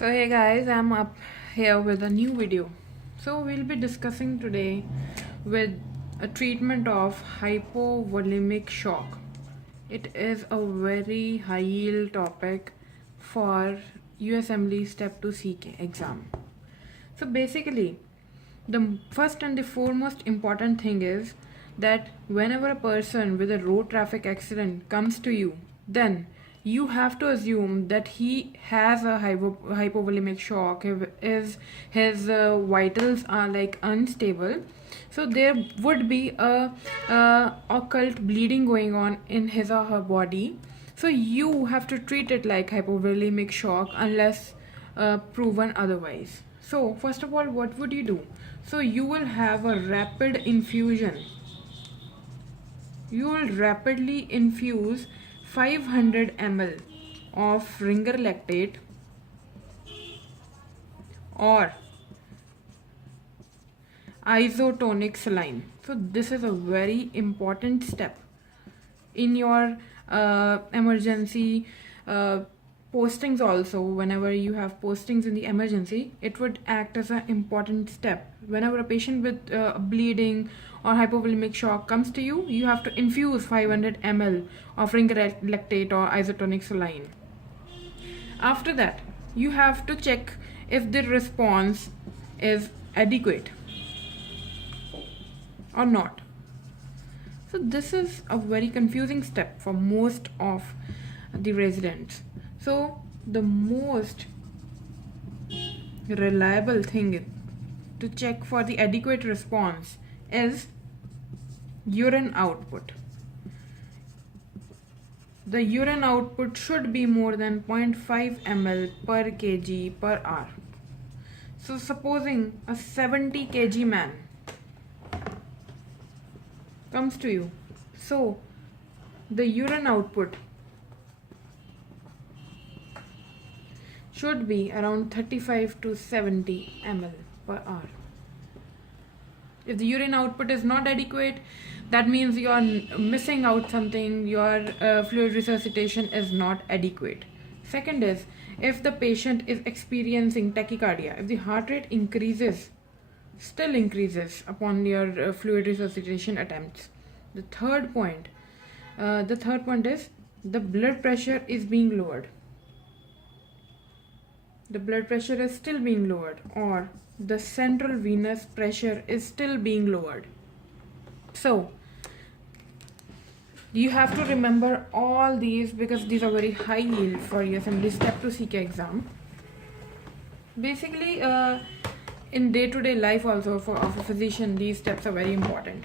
So hey guys, I'm up here with a new video. So we'll be discussing today with a treatment of hypovolemic shock. It is a very high yield topic for Usmle Step 2 CK exam. So basically, the first and the foremost important thing is that whenever a person with a road traffic accident comes to you, then you have to assume that he has a hypovolemic shock. Is his vitals are like unstable, so there would be a occult bleeding going on in his or her body. So you have to treat it like hypovolemic shock unless proven otherwise. So first of all, what would you do? So you will have a rapid infusion. You will rapidly infuse 500 ml of ringer lactate or isotonic saline. So this is a very important step in your emergency postings. Also, whenever you have postings in the emergency, it would act as an important step. Whenever a patient with bleeding or hypovolemic shock comes to you, you have to infuse 500 ml of ringer lactate or isotonic saline. After that, you have to check if the response is adequate or not. So this is a very confusing step for most of the residents. So the most reliable thing to check for the adequate response is urine output. The urine output should be more than 0.5 ml per kg per hour. So supposing a 70 kg man comes to you, so the urine output should be around 35 to 70 ml per hour. If the urine output is not adequate, that means you are missing out something. Your fluid resuscitation is not adequate. Second is, if the patient is experiencing tachycardia, if the heart rate still increases upon your fluid resuscitation attempts. The third point is the blood pressure is being lowered. The blood pressure is still being lowered, or the central venous pressure is still being lowered. So you have to remember all these because these are very high yield for your Usmle Step 2 CK exam. Basically, in day-to-day life also of a physician, these steps are very important.